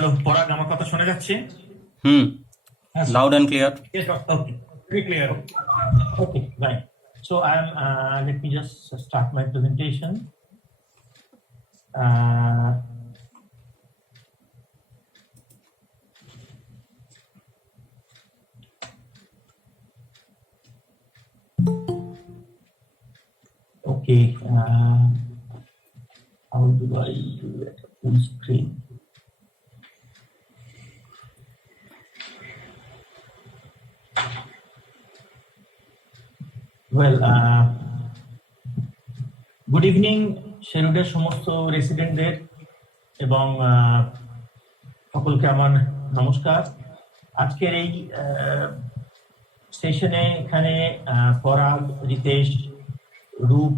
Hello, পরাগ, আমার কথা শোনা যাচ্ছে? Loud and clear. Yes, doctor. Okay, very clear. Okay, right. So let me just start my presentation. Okay, how do I do it? Full screen. Well, good evening শেরুডের সমস্ত রেসিডেন্টদের এবং সকলকে আমার নমস্কার। আজকের এই সেশনে এখানে পরাগ, রিতেশ, রূপ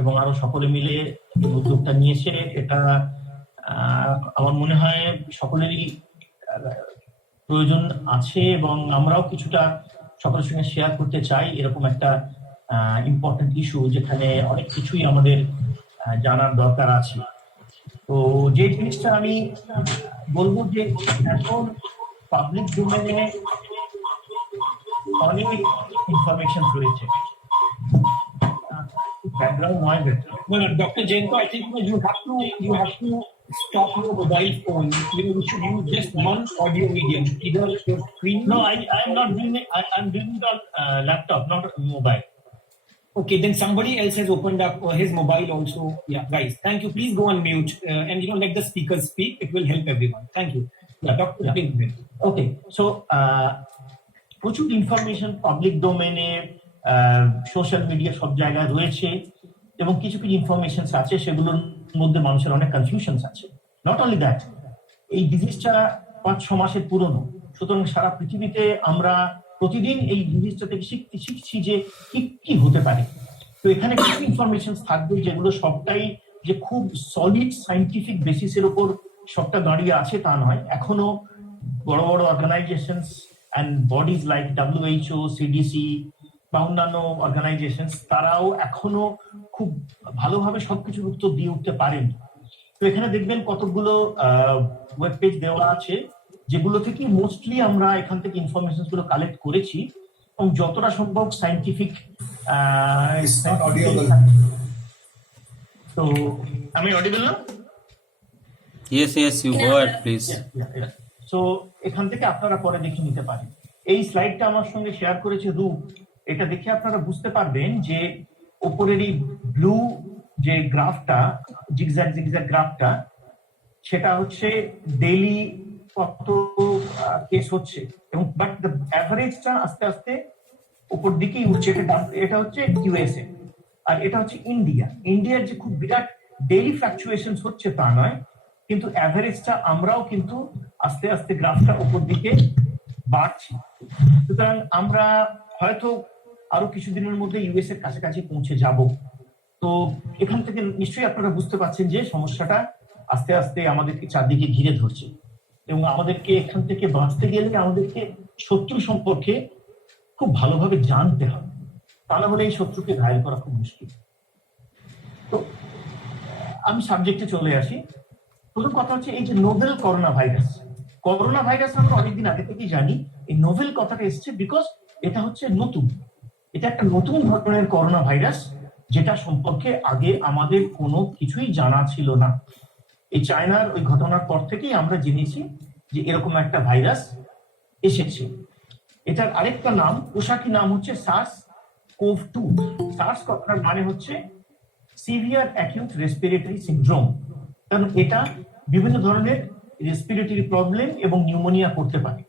এবং আরো সকলে মিলে উদ্যোগটা নিয়েছে। এটা আমার মনে হয় সকলেরই প্রয়োজন আছে এবং আমরাও কিছুটা সকলের সঙ্গে শেয়ার করতে চাই। এরকম একটা ইম্পর্টেন্ট ইস্যু যেখানে অনেক কিছুই আমাদের জানার দরকার আছে। তো যে জিনিসটা আমি বলবো যে এখন পাবলিক ডোমেনে অনেক ইনফরমেশন রয়েছে। Background noise. No, Dr. Jainko, I think you have to stop your mobile phone. You should use just one audio medium, either your screen. No, I'm not doing it. I'm doing it on laptop, not mobile. Okay, then somebody else has opened up his mobile also. Yeah, guys, thank you. Please go on mute and let the speakers speak. It will help everyone. Thank you. Yeah, Dr. Yeah. Okay, so প্রচুর information public ডোমেনে social media সব জায়গায় রয়েছে এবং কিছু কিছু information আছে সেগুলোর মধ্যে মানুষের অনেক কনফিউশন আছে। নট অনলি দ্যাট, এই ডিজিজটা 5-6 মাসের পুরনো, সুতরাং সারা পৃথিবীতে আমরা প্রতিদিন এই ডিজিজটা থেকে শিখছি যে কি হতে পারে। তো এখানে কিছু ইনফরমেশন থাকবে যেগুলো সবটাই যে খুব সলিড সায়েন্টিফিক বেসিসের উপর সবটা দাঁড়িয়ে আছে তা নয়। এখনো বড় বড় organisations and bodies like WHO, CDC বা অন্যান্য অর্গানাইজেশন তারাও এখনো খুব ভালোভাবে সবকিছুর উত্তর দিয়ে উঠতে পারেন। তো এখানে দেখবেন কতগুলো ওয়েব পেজ দেওয়া আছে যেগুলো থেকে মোস্টলি আমরা এখান থেকে ইনফরমেশন গুলো কালেক্ট করেছি এবং যতটা সম্ভব সায়েন্টিফিক। তো আমি অডিবল না? Yes, you go ahead, please. So এখান থেকে আপনারা পরে দেখে নিতে পারেন। এই স্লাইডটা আমার সঙ্গে শেয়ার করেছে রূপ। এটা দেখে আপনারা বুঝতে পারবেন যে উপরের এই ব্লু যে গ্রাফটা, জিগজ্যাগ গ্রাফটা, সেটা হচ্ছে ডেইলি কত কেস হচ্ছে এবং বাট দ্য অ্যাভারেজটা আস্তে আস্তে উপর দিকেই উঠছে। এটা হচ্ছে ইউএসএ আর এটা হচ্ছে ইন্ডিয়ার যে খুব বিরাট ডেইলি ফ্লাকচুয়েশন হচ্ছে তা নয়, কিন্তু অ্যাভারেজটা আমরাও কিন্তু আস্তে আস্তে গ্রাফটা উপর দিকে বাড়ছি। সুতরাং আমরা হয়তো আরো কিছুদিনের মধ্যে ইউএস এর কাছাকাছি পৌঁছে যাব। তো এখান থেকে নিশ্চয়ই আপনারা বুঝতে পারছেন যে সমস্যাটা আস্তে আস্তে আমাদেরকে চারদিকে ঘিরে ধরছে এবং আমাদেরকে এখান থেকে বাঁচতে গেলে আমাদেরকে শত্রু সম্পর্কে খুব ভালোভাবে জানতে হবে, তা না হলে এই শত্রুকে ঘায়েল করা খুব মুশকিল। তো আমি সাবজেক্টে চলে আসি। প্রথম কথা হচ্ছে এই যে নোভেল করোনা ভাইরাস আমরা অনেকদিন আগে থেকেই জানি। এই নোভেল কথাটা এসছে বিকজ এটা হচ্ছে নতুন, এটা একটা নতুন ধরনের করোনা ভাইরাস যেটা সম্পর্কে আগে আমাদের কোনো কিছুই জানা ছিল না। এই চায়নার ওই ঘটনার পর থেকেই আমরা জেনেছি যে এরকম একটা ভাইরাস এসেছে। এটার আরেকটা নাম, পোশাকি নাম হচ্ছে SARS-CoV-2। সার্স কথার মানে হচ্ছে সিভিয়ার অ্যাকিউট রেসপিরেটরি সিনড্রোম, কারণ এটা বিভিন্ন ধরনের রেসপিরেটরি প্রবলেম এবং নিউমোনিয়া করতে পারে।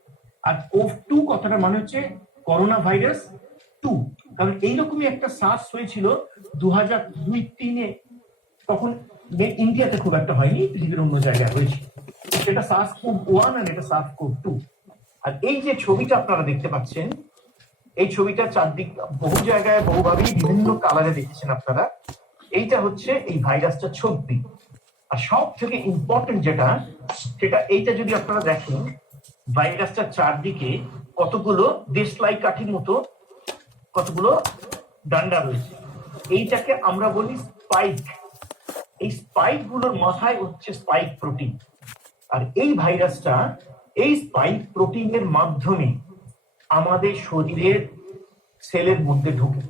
আর CoV-2 কথাটার মানে হচ্ছে করোনা ভাইরাস 2, কারণ এইরকমই একটা সার্স হয়েছিল 2002-03-এ। তখন ইন্ডিয়াতে খুব একটা হয়নি, পৃথিবীর অন্য জায়গায় হয়েছিল। এটা SARS-CoV-1 আর এটা SARS-CoV-2। আর এই যে ছবিটা আপনারা দেখতে পাচ্ছেন, এই ছবিটা চারদিক বহু জায়গায় বহুভাবেই বিভিন্ন কালারে দেখেছেন আপনারা। এইটা হচ্ছে এই ভাইরাসটা ছবি। আর সব থেকে ইম্পর্টেন্ট যেটা, সেটা এইটা যদি আপনারা দেখেন, ভাইরাসটার চারদিকে কতগুলো দেশলাই কাঠির মতো কতগুলো ডান্ডা রয়েছে। এইটাকে আমরা বলি স্পাইক। এই স্পাইক গুলোর মাথায় হচ্ছে স্পাইক প্রোটিন। আর এই ভাইরাসটা এই স্পাইক প্রোটিনের মাধ্যমে আমাদের শরীরের সেলের মধ্যে ঢুকে।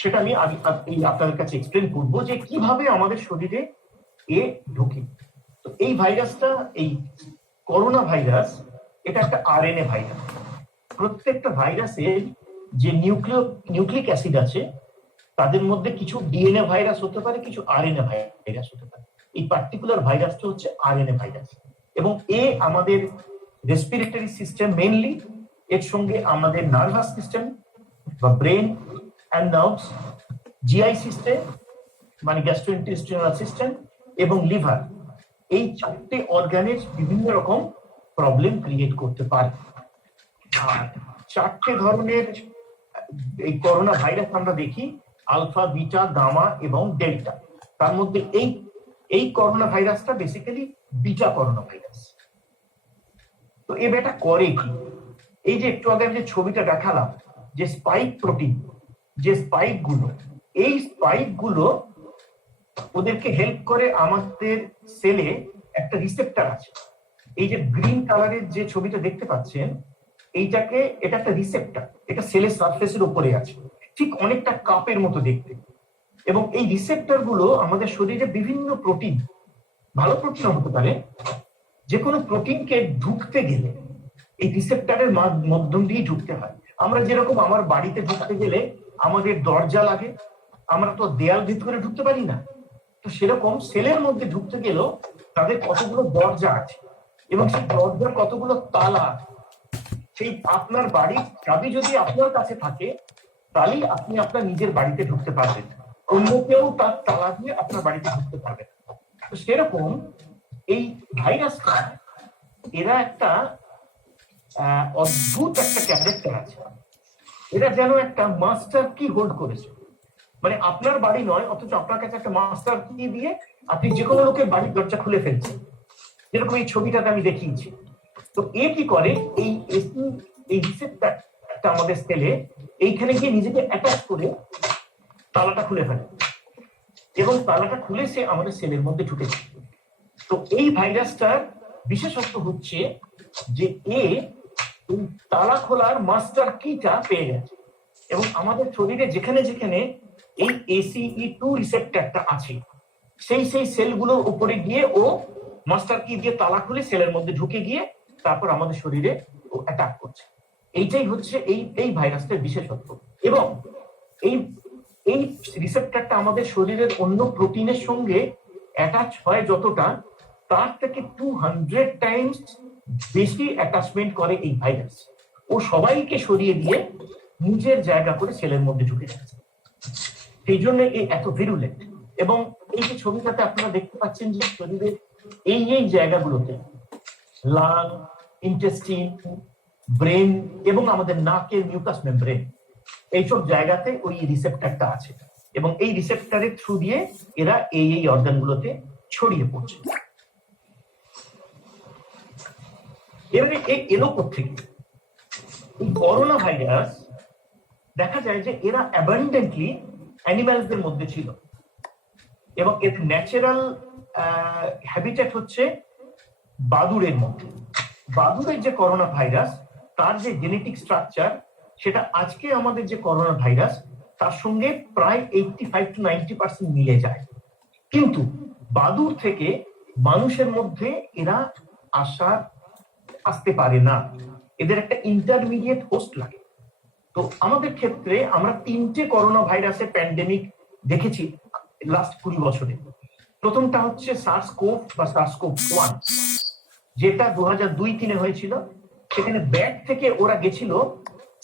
সেটা আমি আপনাদের কাছে এক্সপ্লেন করবো যে কিভাবে আমাদের শরীরে এ ঢুকে। তো এই ভাইরাসটা, এই করোনা ভাইরাস, এটা একটা আরএনএ ভাইরাস। প্রত্যেকটা ভাইরাসের যে নিউক্লিক অ্যাসিড আছে তাদের মধ্যে কিছু ডিএনএ ভাইরাস হতে পারে, কিছু আরএনএ ভাইরাস হতে পারে। এই পার্টিকুলার ভাইরাসটা হচ্ছে আরএনএ ভাইরাস, এবং আমাদের রেসপিরেটরি সিস্টেম মেইনলি, এর সঙ্গে আমাদের নার্ভাস সিস্টেম বা brain and nerves, GI system মানে গ্যাস্ট্রোইন্টেস্টিনাল সিস্টেম, এবং লিভার, এই 4টে অর্গানের বিভিন্ন রকম প্রবলেম ক্রিয়েট করতে পারে। আর 4টে ধরনের এই করোনা ভাইরাস আমরা দেখি, আলফা, বিটা, গামা এবং ডেল্টা। তার মধ্যে এই করোনা ভাইরাসটা বেসিক্যালি বিটা করোনা ভাইরাস। তো এটা করে কি? এই যে একটু আগে যে ছবিটা দেখালাম, যে স্পাইক প্রোটিন, যে স্পাইক গুলো, এই স্পাইক গুলো ওদেরকে হেল্প করে। আমাদের সেলে একটা রিসেপ্টর আছে, এই যে গ্রিন কালারের যে ছবিটা দেখতে পাচ্ছেন, এটা একটা রিসেপ্টর, এটা সেলের সারফেসের উপরে আছে, ঠিক অনেকটা কাপের মতো দেখতে। এবং এই রিসেপ্টর গুলো আমাদের শরীরে বিভিন্ন প্রোটিন, ভালো প্রোটিন হতে পারে, যে কোনো প্রোটিনকে ঢুকতে গেলে এই রিসেপ্টরের মাধ্যম দিয়ে ঢুকতে হয়। আমরা যেরকম আমার বাড়িতে ঢুকতে গেলে আমাদের দরজা লাগে, আমরা তো দেয়াল ভিতরে ঢুকতে পারি না, তো সেরকম সেলের মধ্যে ঢুকতে গেলেও তাদের কতগুলো দরজা আছে, এবং সেই দরজার কতগুলো তালা। সেই আপনার বাড়ির চাবি যদি আপনার কাছে থাকে, তাহলেই আপনি আপনার নিজের বাড়িতে ঢুকতে পারবেন, অন্য কেউ তার তালা দিয়ে আপনার বাড়িতে ঢুকতে পারবেন। তো সেরকম এই ভাইরাসটা, এরা একটা অদ্ভুত একটা ক্যারেক্টার আছে। এরা যেন একটা মাস্টার কি হোল্ড করেছে, মানে আপনার বাড়ি নয়, অথচ আপনার কাছে একটা মাস্টার কি দিয়ে আপনি যে কোনো লোকের বাড়ির দরজা খুলে ফেলছেন, যেরকম এই ছবিটাতে আমি দেখিয়েছি। তো কি করে, এই রিসেপ্টরটা আমাদের সেলে এইখানে গিয়ে নিজেকে অ্যাটাচ করে তালাটা খুলে ফেলে, এবং তালাটা খুলে সে আমাদের সেলের মধ্যে ঢুকে যায়। তো এই ভাইরাসটার বিশেষত্ব হচ্ছে যে তালা খোলার মাস্টার কিটা পেয়ে গেছে, এবং আমাদের শরীরে যেখানে যেখানে এই ACE2 রিসেপ্টরটা আছে, সেই সেলগুলোর উপরে গিয়ে ও মাস্টার কি দিয়ে তালা খুলে সেলের মধ্যে ঢুকে গিয়ে তারপর আমাদের শরীরে অ্যাটাক করছে। এইটাই হচ্ছে এই ভাইরাসটার বিশেষত্ব। এবং এই রিসেপ্টরটা আমাদের শরীরের অন্য প্রোটিনের সঙ্গে অ্যাটাচ হয় যতটা, তার থেকে 200 টাইমস বেশি অ্যাটাচমেন্ট করে এই ভাইরাস। ও সবাইকে সরিয়ে দিয়ে নিজের জায়গা করে সেলের মধ্যে ঢুকে যাচ্ছে, সেই জন্য এত ভিরুলেন্ট। এবং এই যে ছবিটাতে আপনারা দেখতে পাচ্ছেন যে শরীরের এই জায়গাগুলোতে, লাং, ইন্টেস্টিন, ব্রেন এবং আমাদের নাকের মিউকাস মেমব্রেন, এইসব জায়গাতে ওই রিসেপ্টরটা আছে, এবং এই রিসেপ্টরের থ্রু দিয়ে এরা এই অর্গানগুলোতে ছড়িয়ে পড়ছে। এবারে এলো কোত্থেকে? এই করোনা ভাইরাস দেখা যায় যে এরা অ্যাবান্ডেন্টলি অ্যানিমালসদের মধ্যে ছিল, এবং এর ন্যাচারাল হ্যাবিটেট হচ্ছে বাদুড়ের মধ্যে। বাদুড়ের যে করোনা ভাইরাস, তার যে জেনেটিক স্ট্রাকচার, সেটা আজকে আমাদের যে করোনা ভাইরাস তার সঙ্গে প্রায় 85 to 90% মিলে যায়। কিন্তু বাদুড় থেকে মানুষের মধ্যে এরা আসতে পারে না, এদের একটা ইন্টারমিডিয়েট হোস্ট লাগে। তো আমাদের ক্ষেত্রে আমরা 3টে করোনা ভাইরাসের প্যান্ডেমিক দেখেছি লাস্ট 20 বছরে। প্রথমটা হচ্ছে সার্স-কোভ বা SARS-CoV-1, যেটা 2002-03 হয়েছিল। সেখানে ব্যাট থেকে ওরা গেছিল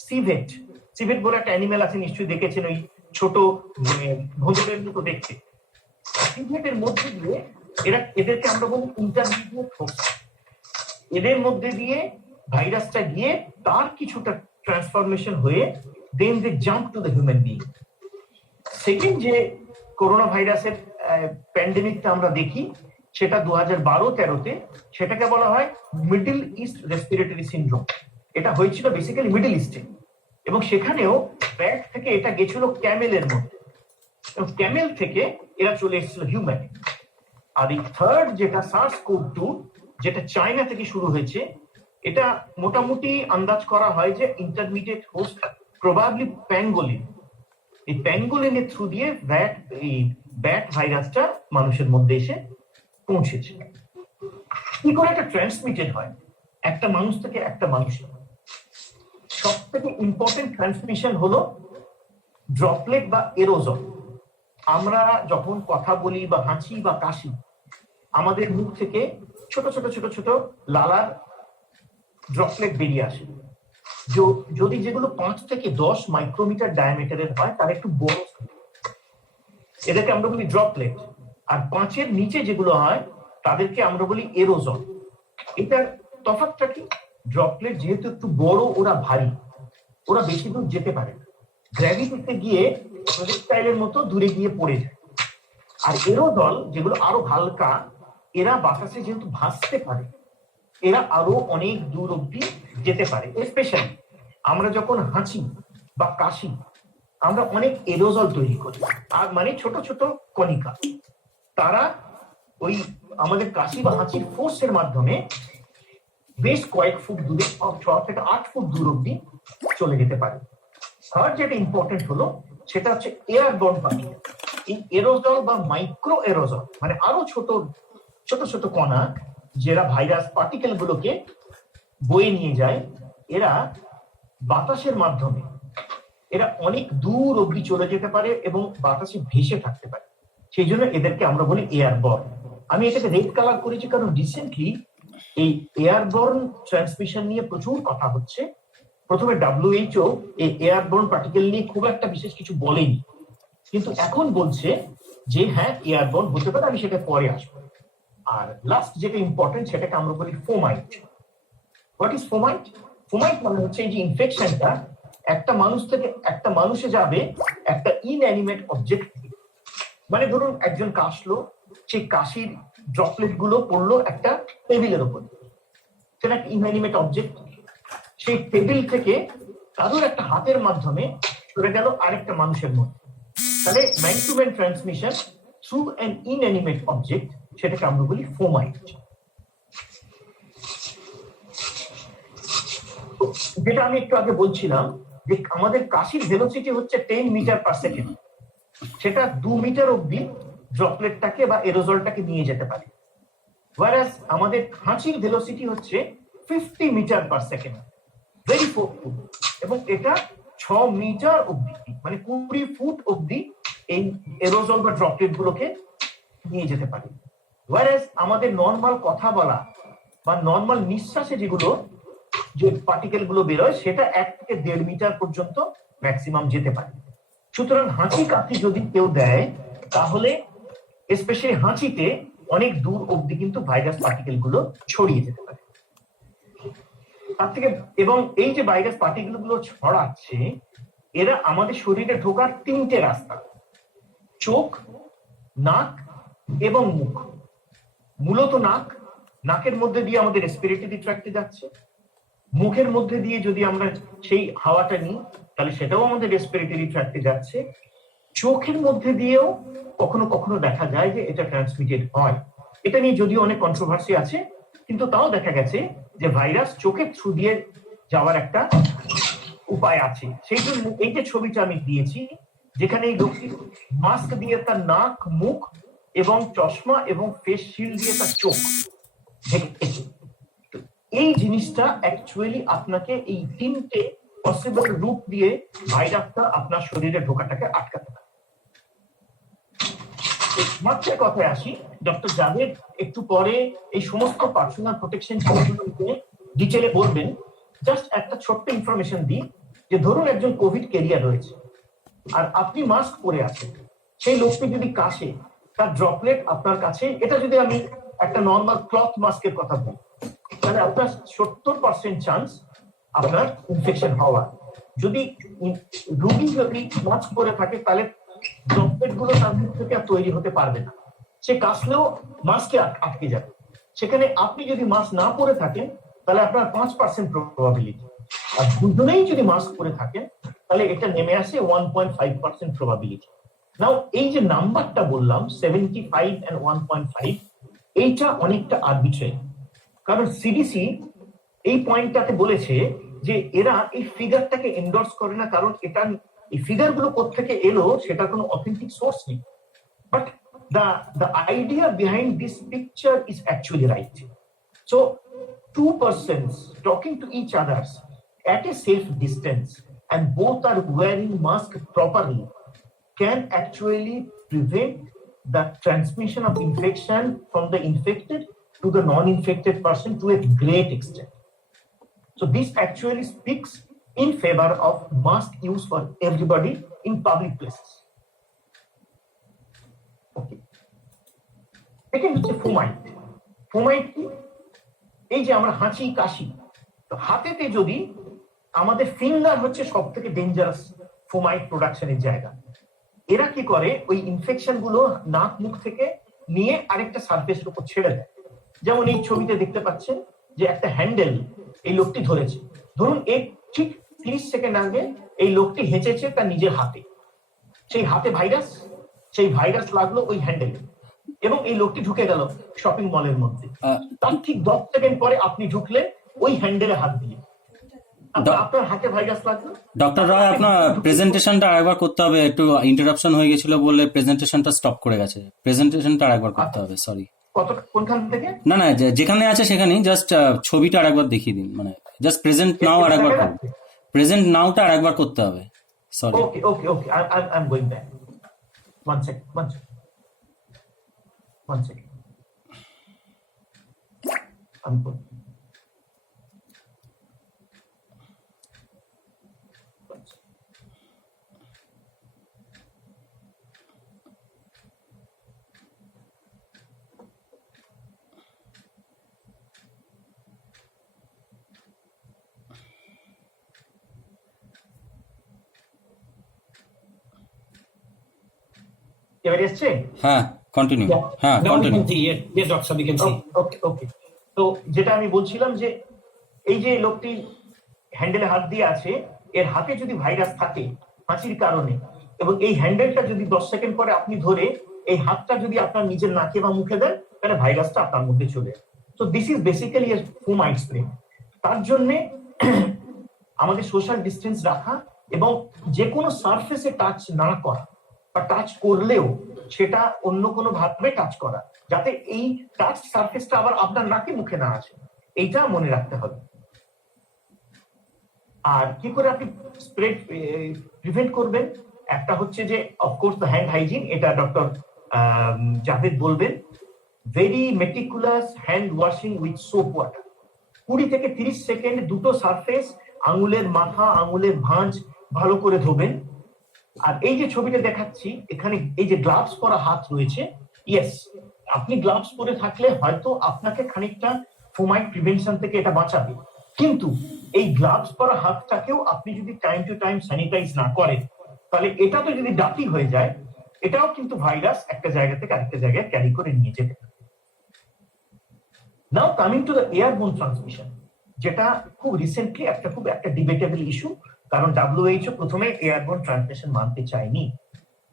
সিভেট বলে একটা অ্যানিমেল আছে, নিশ্চয়ই দেখেছেন, ওই ছোট ভোঁদরের মতো দেখতে। সিভেটের মধ্যে দিয়ে এদেরকে আমরা বলি ইন্টারমিডিয়েট হোস্ট। এদের মধ্যে দিয়ে ভাইরাসটা গিয়ে তার কিছুটা ট্রান্সফরমেশন হয়ে then they jump to the human being. Second যে করোনা ভাইরাসের প্যান্ডেমিকটা আমরা দেখি, সেটা 2012-13-তে, সেটাকে বলা হয় মিডল ইস্ট রেসপিরেটরি সিনড্রোম। এটা হয়েছিল বেসিক্যালি মিডল ইস্টে, এবং সেখানেও ব্যাট থেকে এটা গেছিল ক্যামেলের মধ্যে, এবং ক্যামেল থেকে এরা চলে এসেছিল হিউম্যানে। আর এই থার্ড যেটা SARS-CoV-2, যেটা চায়না থেকে শুরু হয়েছে, এটা মোটামুটি আন্দাজ করা হয় যে ইন্টারমিডিয়েট হোস্ট প্রবাবলি প্যাঙ্গোলিন। এই প্যাঙ্গোলিনের থ্রু দিয়ে ব্যাট ভাইরাসটা মানুষের মধ্যে এসে পৌঁছেছে। কি করে এটা ট্রান্সমিটেড হয় একটা মানুষ থেকে একটা মানুষে? সব থেকে ইম্পর্টেন্ট ট্রান্সমিশন হলো ড্রপলেট বা এরোজল। আমরা যখন কথা বলি বা হাঁচি বা কাশি, আমাদের মুখ থেকে ছোট ছোট ছোট ছোট লালার ড্রপলেট বেরিয়ে আসে। যদি যেগুলো 5 থেকে 10 মাইক্রোমিটার ডায়ামিটারের হয় তার একটু বড়, এদেরকে আমরা বলি ড্রপলেট। আর 5-এর নিচে যেগুলো হয় তাদেরকে আমরা বলি এরোজল। এটার তফাৎটা কি? ড্রপলেট যেহেতু একটু বড়, ওরা ভারী, ওরা বেশি দূর যেতে পারে না, গ্র্যাভিটিতে গিয়ে প্রজেক্টাইলের মতো দূরে গিয়ে পড়ে যায়। আর এরোজল যেগুলো আরো হালকা, এরা বাতাসে যেহেতু ভাসতে পারে, এরা আরো অনেক দূর অব্দি যেতে পারে। স্পেশালি আমরা যখন হাঁচি বা কাশি, আমরা অনেক এরোজল তৈরি করি, আর মানে ছোট ছোট কণিকা, তারা ওই আমাদের কাশি বা হাঁচির ফোর্সের মাধ্যমে বেশ কয়েক ফুট দূরে, 6 থেকে 8 ফুট দূর অব্দি চলে যেতে পারে। থার্ড যেটা ইম্পর্টেন্ট হলো সেটা হচ্ছে এয়ারবর্ন পার্টিকেল। এই এরোজল বা মাইক্রো এরোজল মানে আরো ছোট ছোট ছোট কণা, যারা ভাইরাস পার্টিকেল গুলোকে বয়ে নিয়ে যায়, এরা বাতাসের মাধ্যমে এরা অনেক দূর অব্দি চলে যেতে পারে এবং বাতাসে ভেসে থাকতে পারে। সেই জন্য এদেরকে আমরা বলি এয়ারবর্ন। আমি এটাকে রেড কালার করেছি কারণ রিসেন্টলি এই এয়ারবর্ন ট্রান্সমিশন নিয়ে প্রচুর কথা হচ্ছে। প্রথমে WHO এই এয়ারবর্ন পার্টিকেল নিয়ে খুব একটা বিশেষ কিছু বলেনি, কিন্তু এখন বলছে যে হ্যাঁ এয়ারবর্ন হতে পারে, আমি সেটা পরে আসবো। আর লাস্ট যেটা ইম্পর্টেন্ট সেটাকে আমরা বলি ফোমাইট। What is ফোমাইট? ফোমাইট মানে হচ্ছে এই যে ইনফেকশনটা একটা মানুষ থেকে একটা মানুষে যাবে একটা ইনঅ্যানিমেট অবজেক্ট থেকে। মানে ধরুন একজন কাশলো, সেই কাশির ড্রপলেট গুলো পড়লো একটা টেবিলের উপর, সেটা একটা ইনঅ্যানিমেট অবজেক্ট। সেই টেবিল থেকে কারোর একটা হাতের মাধ্যমে চলে গেল আরেকটা মানুষের মধ্যে। তাহলে man to man transmission through an inanimate object, সেটাকে আমরা বলি ফোমাইট। যেটা আমি একটু আগে বলছিলাম যে আমাদের কাশির ভেলোসিটি হচ্ছে 10 মিটার পার সেকেন্ড, সেটা 2 মিটার অব্দি ড্রপলেটটাকে বা এরোজলটাকে নিয়ে যেতে পারে। ওয়ারাস আমাদের হাঁচির ভেলোসিটি হচ্ছে 50 metre per second, very portable, এবং এটা 6 মিটার অব্দি মানে 20 ফুট অব্দি এই এরোজল বা ড্রপলেট গুলোকে নিয়ে যেতে পারে। ওয়ারাস আমাদের নর্মাল কথা বলা বা নর্মাল নিঃশ্বাসে যেগুলো যে পার্টিকেল গুলো বেরোয়, সেটা 1 থেকে 1.5 মিটার পর্যন্ত ম্যাক্সিমাম যেতে পারে। সুতরাং হাঁচি কাশি যদি কেউ দেয়, তাহলে স্পেশালি হাঁচিতে অনেক দূর অব্দি কিন্তু ভাইরাস পার্টিকেল গুলো ছড়িয়ে যেতে পারে তার থেকে। এবং এই যে ভাইরাস পার্টিকেল গুলো ছড়াচ্ছে, এরা আমাদের শরীরে ঢোকার 3টে রাস্তা: চোখ, নাক এবং মুখ। মূলত নাকের মধ্যে দিয়ে আমাদের রেসপিরেটরি ট্র্যাক্টে যাচ্ছে, মুখের মধ্যে দিয়ে যদি আমরা সেই হাওয়াটা নিই তাহলে সেটাও আমাদের রেসপিরেটরি ট্র্যাক্টে যাচ্ছে। চোখের মধ্যে দিয়েও কখনো কখনো দেখা যায় যে এটা ট্রান্সমিটেড হয়। এটা নিয়ে যদিও অনেক কন্ট্রোভার্সি আছে, কিন্তু তাও দেখা গেছে যে ভাইরাস চোখের থ্রু দিয়ে যাওয়ার একটা উপায় আছে। সেই জন্য এই যে ছবিটা আমি দিয়েছি, যেখানে এই লোকটি মাস্ক দিয়ে তার নাক, মুখ এবং চশমা এবং ফেস শিল্ড দিয়ে তার চোখ ঢেকেছে, এই জিনিসটা অ্যাকচুয়ালি আপনাকে এই 3টে পসিবল রুট দিয়ে ভাইরাসটা আপনার শরীরে ঢোকাটাকে আটকাতে পারে। মাত্রের কথায় আসি, ডক্টর জাভেদ একটু পরে এই সমস্ত পার্সোনাল প্রোটেকশন ডিটেলে বলবেন। জাস্ট একটা ছোট্ট ইনফরমেশন দিই যে ধরুন একজন কোভিড ক্যারিয়ার রয়েছে আর আপনি মাস্ক পরে আছেন, সেই লোকটি যদি কাশে, তার ড্রপলেট আপনার কাছে, এটা যদি আমি একটা নর্মাল ক্লথ মাস্কের কথা বলি, তাহলে আপনার 70% চান্স আপনার ইনফেকশন হওয়ার। যদি রোগী যদি মাস্ক পরে থাকে তাহলে ড্রপলেট গুলো তার মুখ থেকে আর তৈরি হতে পারবে না, সে কাশলেও মাস্কে আটকে যাবে। সেখানে আপনি যদি মাস্ক না পরে থাকেন তাহলে আপনার 5% প্রবাবিলিটি, আর দুজনেই যদি মাস্ক পরে থাকেন তাহলে এটা নেমে আসে 1.5% প্রবাবিলিটি। নাও এই যে নাম্বারটা বললাম 75 and 1.5, এইটা অনেকটা আরবিট্রারি, কারণ সিডিসি এই পয়েন্টটাতে বলেছে যে এরা এই ফিগারটাকে এন্ডোর্স করে না, কারণ এটা এই ফিগার গুলো কোত্থেকে এলো সেটা কোনো অথেন্টিক সোর্স নেই। But the idea behind this picture is actually right. So two persons talking to each other at a safe distance and both are wearing mask properly can actually prevent the transmission of infection from the infected to the non-infected person to a great extent. So this actually speaks in favor of mask use for everybody in public places. Okay. Second হচ্ছে ফোমাইট। ফোমাইট কি? এই যে আমরা হাঁচি কাশি, তো হাতেতে যদি আমাদের finger হচ্ছে সব থেকে ডেঞ্জারাস ফোমাইট প্রোডাকশনের জায়গা। এরা কি করে ওই ইনফেকশন গুলো নাক মুখ থেকে নিয়ে আরেকটা সারফেসের উপর ছেড়ে দেয়। যেমন এই ছবিতে দেখতে পাচ্ছেন যে একটা হ্যান্ডেল এই লোকটি ধরেছে, ধরুন এই ঠিক 30 সেকেন্ড আগে এই লোকটি হেঁচেছে তার নিজের হাতে, সেই হাতে ভাইরাস লাগলো ওই হ্যান্ডেলে এবং এই লোকটি ঢুকে গেল শপিং মলের মধ্যে। তার ঠিক 10 সেকেন্ড পরে আপনি ঢুকলেন ওই হ্যান্ডেলে হাত দিয়ে, আপনার হাতে ভাইরাস লাগলো। ডক্টর রায়, আপনার প্রেজেন্টেশনটা আরেকবার করতে হবে, একটু ইন্টারাপশন হয়ে গেছিল বলে প্রেজেন্টেশনটা স্টপ করে গেছে। প্রেজেন্টেশনটা আরেকবার করতে হবে, সরি। কোনখান থেকে? না যেখানে আছে সেখানেই জাস্ট ছবিটা আরেকবার দেখিয়ে দিন, মানে জাস্ট প্রেজেন্ট নাও আরেকবার করুন, প্রেজেন্ট নাওটা আরেকবার করতে হবে, sorry. Okay I'm going back. One second. I'm good. এবারে এসছে? হ্যাঁ, কন্টিনিউ। হ্যাঁ, Now we continue. can see. Yes, doctor, we can see. ওকে। তো যেটা আমি বলছিলাম যে এই যে লোকটি হ্যান্ডেলে হাত দিয়ে আছে, এর হাতে যদি ভাইরাস থাকে হাঁচির কারণে, এবং এই হ্যান্ডেলটা যদি 10 সেকেন্ড পরে আপনি ধরে এই হাতটা যদি আপনার নিজের নাকে বা মুখে দেন, তাহলে ভাইরাসটা আপনার মধ্যে চলে যায়। তো this is basically a fomite spray. তার জন্য আমাদের সোশ্যাল ডিস্টেন্স রাখা এবং যে কোনো সারফেসে টাচ না করা, বা টাচ করলেও সেটা অন্য কোনো ভাবে টাচ করা, যাতে এই টাচ সারফেসটা আবার আপনার নাকে মুখে না আসে, এইটা মনে রাখতে হবে। আর কি করে আপনি স্প্রেড প্রিভেন্ট করবেন? একটা হচ্ছে যে অফকোর্স দ্য হ্যান্ড হাইজিন, এটা ডক্টর জাভেদ বলবেন। Very meticulous hand washing with soap water, 20 থেকে 30 সেকেন্ড দুটো সারফেস, আঙুলের মাথা, আঙুলের ভাঁজ ভালো করে ধোবেন। আর এই যে ছবিটা দেখাচ্ছি এখানে, এই যে গ্লাভস পরা হাত রয়েছে, ইয়েস, আপনি গ্লাভস পরে থাকলে হয়তো আপনাকে খানিকটা ফোমাইট প্রিভেনশন থেকে এটা বাঁচাবে, কিন্তু এই গ্লাভস পরা হাতটাকেও আপনি যদি টাইম টু টাইম স্যানিটাইজ না করেন, তাহলে এটা তো যদি ডার্টি হয়ে যায়, এটাও কিন্তু ভাইরাস একটা জায়গা থেকে আরেকটা জায়গায় ক্যারি করে নিয়ে যেতে পারে। নাও coming to the airborne transmission, যেটা খুব রিসেন্টলি খুব একটা ডিবেটেবল ইস্যু, কারণ WHO প্রথমে এয়ারবোর্ন ট্রান্সমিশন মানতে চায়নি।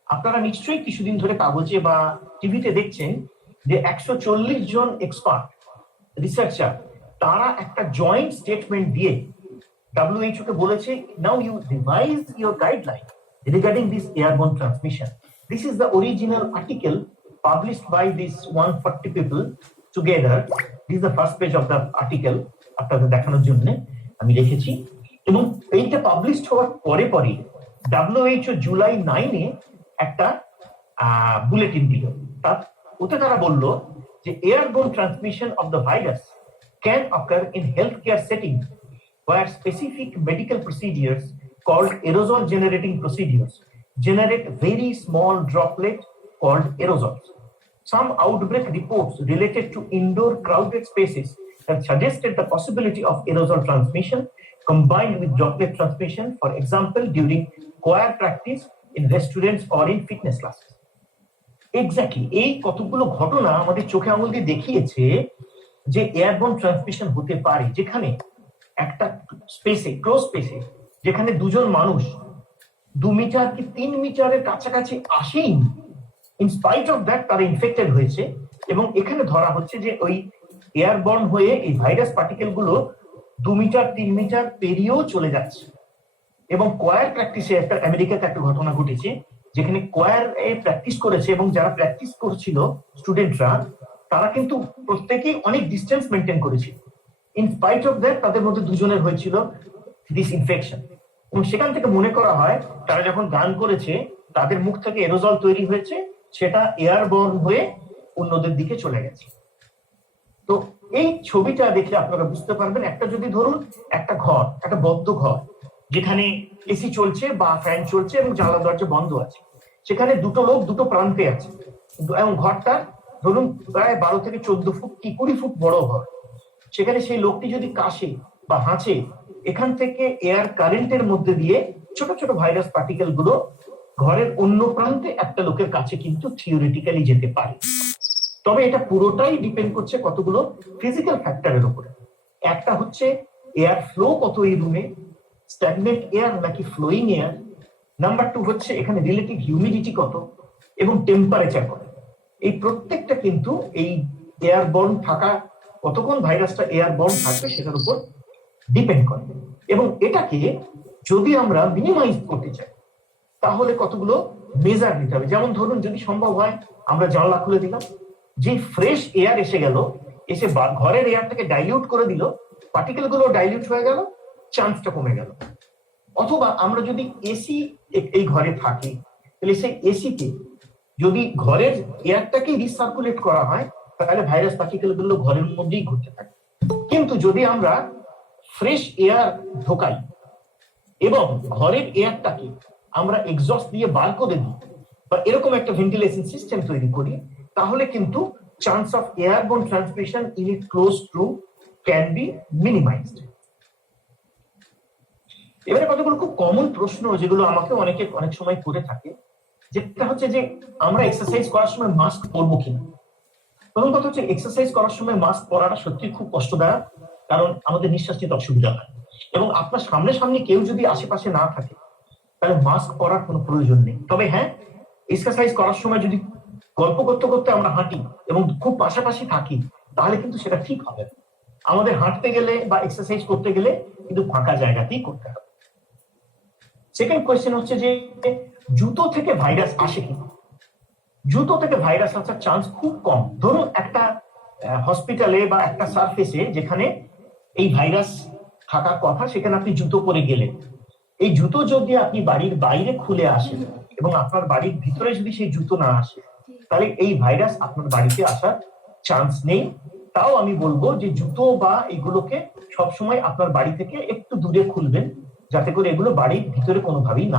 আপনারা নিশ্চয়ই কিছুদিন ধরে কাগজে বা টিভিতে দেখছেন যে 140 জন এক্সপার্ট রিসার্চার তারা একটা জয়েন্ট স্টেটমেন্ট দিয়ে WHO কে বলেছে, now you revise your guideline regarding this airborne transmission. This is the original article published by this 140 people together. This is the first page of the article, আপনাদের দেখানোর জন্য আমি রেখেছি। এবং এইটা পাবলিশ হওয়ার পরে WHO জুলাই 9-এ একটা বুলেটিন দিল। ওতে তারা বলল যে airborne transmission of the virus can occur in health care setting where specific medical procedures called aerosol generating procedures generate very small droplet called aerosols. Some outbreak reports related to indoor crowded spaces have suggested the possibility of aerosol transmission combined with droplet transmission, for example, during choir practice, in restaurants or in fitness classes. Exactly, এই কতগুলো ঘটনা আমাদের চোখে আঙুল দিয়ে দেখিয়েছে যে airborne transmission হতে পারে, যেখানে একটা স্পেসে, ক্লোজ স্পেসে, যেখানে দুজন মানুষ 2 মিটার কি 3 মিটারের কাছাকাছি আসেই, ইনস্পাইট অফ দ্যাট তারা ইনফেক্টেড হয়েছে। এবং এখানে ধরা হচ্ছে যে ওই এয়ারবর্ন হয়ে এই ভাইরাস পার্টিকেল গুলো 2 মিটার 3 মিটার পেরিয়েও চলে যাচ্ছে। এবং কোয়ার প্র্যাকটিসে একটা আমেরিকাতে একটা ঘটনা ঘটেছে, যেখানে কোয়ার প্র্যাকটিস করেছে এবং যারা প্র্যাকটিস করছিল স্টুডেন্টরা, তারা কিন্তু প্রত্যেকেই অনেক ডিস্টেন্স মেনটেন করেছিল। ইনস্পাইট অফ দ্যাট তাদের মধ্যে দুজনের হয়েছিল দিস ইনফেকশন। এবং সেখান থেকে মনে করা হয় তারা যখন গান করেছে তাদের মুখ থেকে এরোজল তৈরি হয়েছে, সেটা এয়ারবর্ন হয়ে অন্যদের দিকে চলে গেছে। তো এই ছবিটা দেখলে আপনারা বুঝতে পারবেন, একটা যদি ধরুন একটা ঘর, একটা বদ্ধ ঘর যেখানে এসি চলছে বা ফ্যান চলছে এবং জানলা দরজা বন্ধ আছে, সেখানে দুটো লোক দুটো প্রান্তে আছে এবং ঘরটা ধরুন প্রায় 12 থেকে 14 ফুট কি 20 ফুট বড় ঘর। সেখানে সেই লোকটি যদি কাশে বা হাঁচে, এখান থেকে এয়ার কারেন্টের মধ্যে দিয়ে ছোট ছোট ভাইরাস পার্টিকেল গুলো ঘরের অন্য প্রান্তে একটা লোকের কাছে কিন্তু থিওরিটিক্যালি যেতে পারে। তবে এটা পুরোটাই ডিপেন্ড করছে কতগুলো ফিজিক্যাল ফ্যাক্টরের উপরে। একটা হচ্ছে এয়ার ফ্লো কত এই রুমে, স্ট্যাগনেন্ট এয়ার নাকি ফ্লোয়িং এয়ার। নাম্বার 2 হচ্ছে এখানে রিলেটিভ হিউমিডিটি কত এবং টেম্পারেচার কত। এই প্রত্যেকটা কিন্তু এই এয়ারবর্ন থাকা, কতক্ষণ ভাইরাসটা এয়ারবর্ন থাকবে সেটার উপর ডিপেন্ড করে। এবং এটাকে যদি আমরা মিনিমাইজ করতে চাই তাহলে কতগুলো মেজার নিতে হবে। যেমন ধরুন যদি সম্ভব হয় আমরা জানলা খুলে দিলাম, যে ফ্রেশ এয়ার এসে গেল, এসে ঘরের এয়ারটাকে ডাইলিউট করে দিল, পার্টিকেল গুলো ডাইলিউট হয়ে গেল, চান্সটা কমে গেল। অথবা আমরা যদি এসি এই ঘরে থাকি, তাহলে সেই এসিতে যদি ঘরের এয়ারটাকে রিসার্কুলেট করা হয়, তাহলে ভাইরাস পার্টিকেল গুলো ঘরের মধ্যেই ঘুরতে থাকে। কিন্তু যদি আমরা ফ্রেশ এয়ার ঢোকাই এবং ঘরের এয়ারটাকে আমরা এক্সস্ট দিয়ে বার করে দিই বা এরকম একটা ভেন্টিলেশন সিস্টেম তৈরি করি, তাহলে কিন্তু chance of airborne transmission in a closed room can be minimised. এবারে কতগুলো খুব কমন প্রশ্ন যেগুলো আমাকে অনেকে অনেক সময় করে থাকে, যেটা হচ্ছে যে আমরা এক্সারসাইজ করার সময় মাস্ক পরবো কিনা। প্রথম কথা হচ্ছে এক্সারসাইজ করার সময় মাস্ক পরাটা সত্যি খুব কষ্টদায়ক, কারণ আমাদের নিঃশ্বাস নিতে অসুবিধা হয়। এবং আপনার সামনে কেউ যদি আশেপাশে না থাকে তাহলে মাস্ক পরার কোনো প্রয়োজন নেই। তবে হ্যাঁ, এক্সারসাইজ করার সময় যদি গল্প করতে করতে আমরা হাঁটি এবং খুব পাশাপাশি থাকি, তাহলে কিন্তু সেটা ঠিক হবে না। আমাদের হাঁটতে গেলে বা এক্সারসাইজ করতে গেলে কিন্তু ফাঁকা জায়গাতেই করতে হবে। সেকেন্ড কোয়েশ্চেন হচ্ছে যে জুতো থেকে ভাইরাস আসে কিনা। জুতো থেকে ভাইরাস আসার চান্স খুব কম। ধরুন একটা হসপিটালে বা একটা সারফেসে যেখানে এই ভাইরাস থাকার কথা, সেখানে আপনি জুতো পরে গেলেন। এই জুতো যদি আপনি বাড়ির বাইরে খুলে আসেন এবং আপনার বাড়ির ভিতরে যদি সেই জুতো না আসে, তাহলে এই ভাইরাস আপনার বাড়িতে আসার চান্স নেই। তাও আমি বলবো যে জুতো বা এগুলোকে সবসময় আপনার বাড়ি থেকে একটু দূরে খুলবেন, যাতে করে এগুলো বাড়ির ভিতরে কোনোভাবেই না